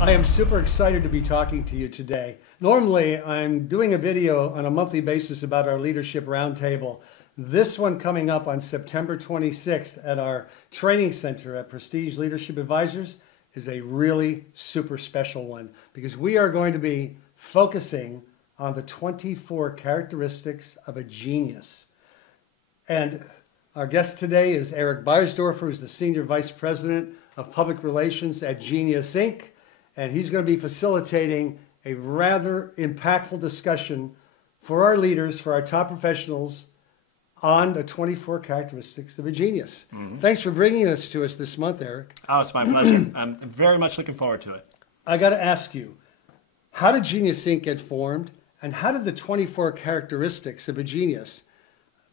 I am super excited to be talking to you today. Normally, I'm doing a video on a monthly basis about our Leadership Roundtable. This one coming up on September 26th at our training center at Prestige Leadership Advisors is a really super special one because we are going to be focusing on the 24 characteristics of a genius. And our guest today is Eric Beiersdorfer, who's the Senior Vice President of Public Relations at Genius Inc. And he's going to be facilitating a rather impactful discussion for our leaders, for our top professionals, on the 24 characteristics of a genius. Thanks for bringing this to us this month, Eric. Oh, it's my pleasure. I'm very much looking forward to it. I got to ask you, how did Genius Inc. get formed, and how did the 24 characteristics of a genius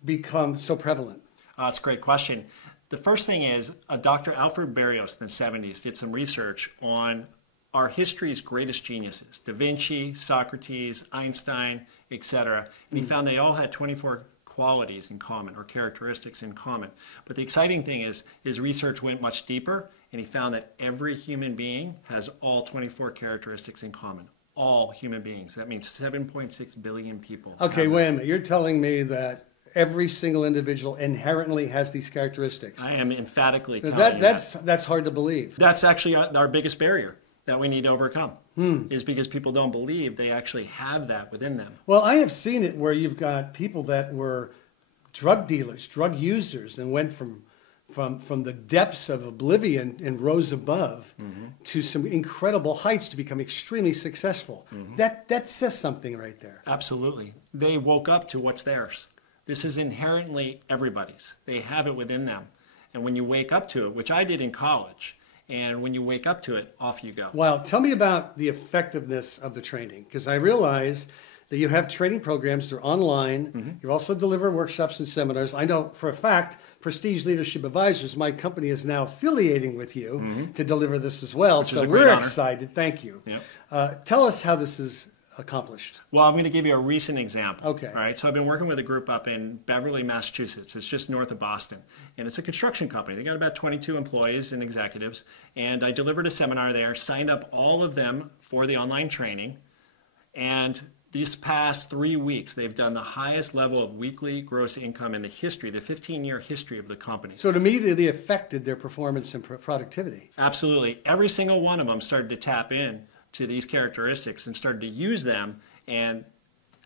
become so prevalent? That's a great question. The first thing is, Dr. Alfred Berrios in the 70s did some research on our history's greatest geniuses, Da Vinci, Socrates, Einstein, etc. And he found they all had 24 qualities in common, or characteristics in common. But the exciting thing is his research went much deeper, and he found that every human being has all 24 characteristics in common. All human beings. That means 7.6 billion people. Okay, wait a minute. You're telling me that every single individual inherently has these characteristics? I am emphatically telling you that. That's hard to believe. That's actually our biggest barrier that we need to overcome, is because people don't believe they actually have that within them. Well, I have seen it where you've got people that were drug dealers, drug users, and went from the depths of oblivion and rose above to some incredible heights to become extremely successful. That says something right there. Absolutely. They woke up to what's theirs. This is inherently everybody's. They have it within them. And when you wake up to it, which I did in college, and when you wake up to it, off you go. Well, tell me about the effectiveness of the training, because I realize that you have training programs, they're online. You also deliver workshops and seminars. I know for a fact, Prestige Leadership Advisors, my company, is now affiliating with you to deliver this as well. Which so is a great we're honor. Excited. Thank you. Yep. Tell us how this is accomplished. Well, I'm going to give you a recent example. Okay. All right. So I've been working with a group up in Beverly, Massachusetts. It's just north of Boston. And it's a construction company. They got about 22 employees and executives. And I delivered a seminar there, signed up all of them for the online training. And these past 3 weeks, they've done the highest level of weekly gross income in the history, the 15-year history of the company. So it immediately affected their performance and productivity. Absolutely. Every single one of them started to tap in to these characteristics and started to use them, and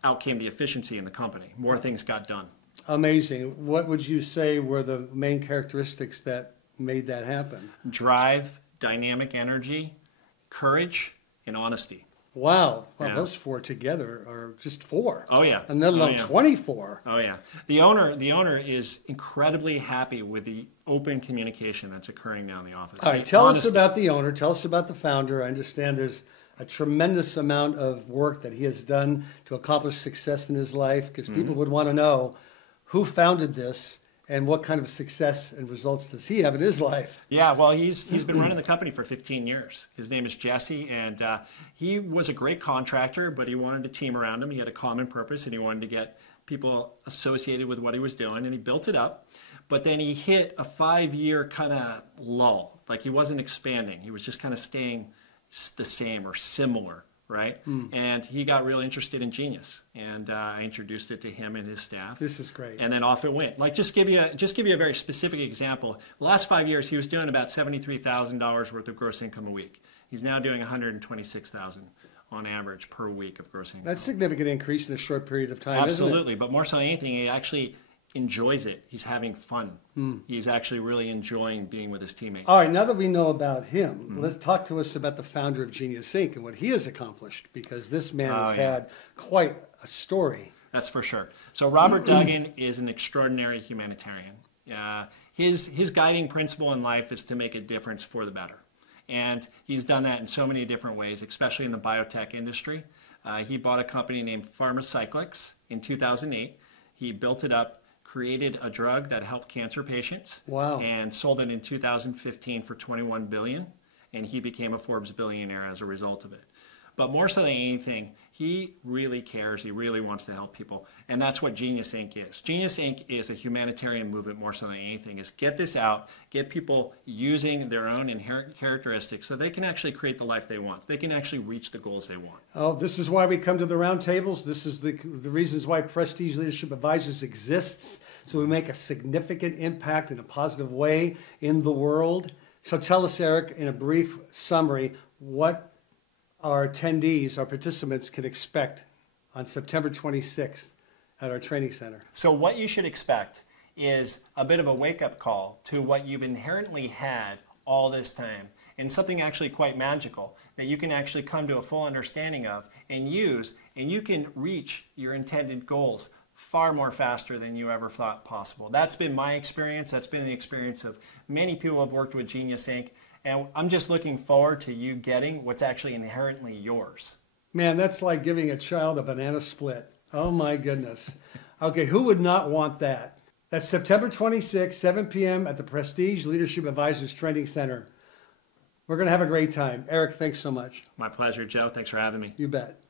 out came the efficiency in the company. More things got done. Amazing. What would you say were the main characteristics that made that happen? Drive, dynamic energy, courage, and honesty. Wow. Well, Yeah. those four together are just four. Oh, yeah. And then Oh, yeah. 24. Oh, yeah. The owner is incredibly happy with the open communication that's occurring now in the office. All right, tell us about the owner. Tell us about the founder. I understand there's a tremendous amount of work that he has done to accomplish success in his life, because people would want to know who founded this and what kind of success and results does he have in his life. Yeah, well, he's been running the company for 15 years. His name is Jesse, and he was a great contractor, but he wanted a team around him. He had a common purpose, and he wanted to get people associated with what he was doing, and he built it up. But then he hit a 5-year kind of lull. Like, he wasn't expanding. He was just kind of staying the same or similar, right? And he got real interested in Genius, and I introduced it to him and his staff. This is great. And then off it went. Like, just give you a very specific example. The last 5 years, he was doing about $73,000 worth of gross income a week. He's now doing $126,000 on average per week of gross income. That's a significant increase in a short period of time, Absolutely, isn't it? but more so than anything, he actually enjoys it. He's having fun. He's actually really enjoying being with his teammates. All right, now that we know about him, let's talk to us about the founder of Genius Inc. and what he has accolished, because this man has had quite a story. That's for sure. So Robert Duggan is an extraordinary humanitarian. His guiding principle in life is to make a difference for the better. And he's done that in so many different ways, especially in the biotech industry. He bought a company named Pharmacyclics in 2008. He built it up, created a drug that helped cancer patients, and sold it in 2015 for $21 billion, and he became a Forbes billionaire as a result of it. But more so than anything, he really cares. He really wants to help people. And that's what Genius Inc. is. Genius Inc. is a humanitarian movement more so than anything, is get this out, get people using their own inherent characteristics so they can actually create the life they want. They can actually reach the goals they want. Oh, this is why we come to the roundtables. This is the reasons why Prestige Leadership Advisors exists. So we make a significant impact in a positive way in the world. So tell us, Eric, in a brief summary, what our attendees, our participants can expect on September 26th at our training center. So what you should expect is a bit of a wake-up call to what you've inherently had all this time, and something actually quite magical that you can actually come to a full understanding of and use, and you can reach your intended goals far more faster than you ever thought possible. That's been my experience. That's been the experience of many people who have worked with Genius Inc. And I'm just looking forward to you getting what's actually inherently yours. Man, that's like giving a child a banana split. Oh my goodness. Okay, who would not want that? That's September 26th, 7 p.m. at the Prestige Leadership Advisors Training Center. We're going to have a great time. Eric, thanks so much. My pleasure, Joe. Thanks for having me. You bet.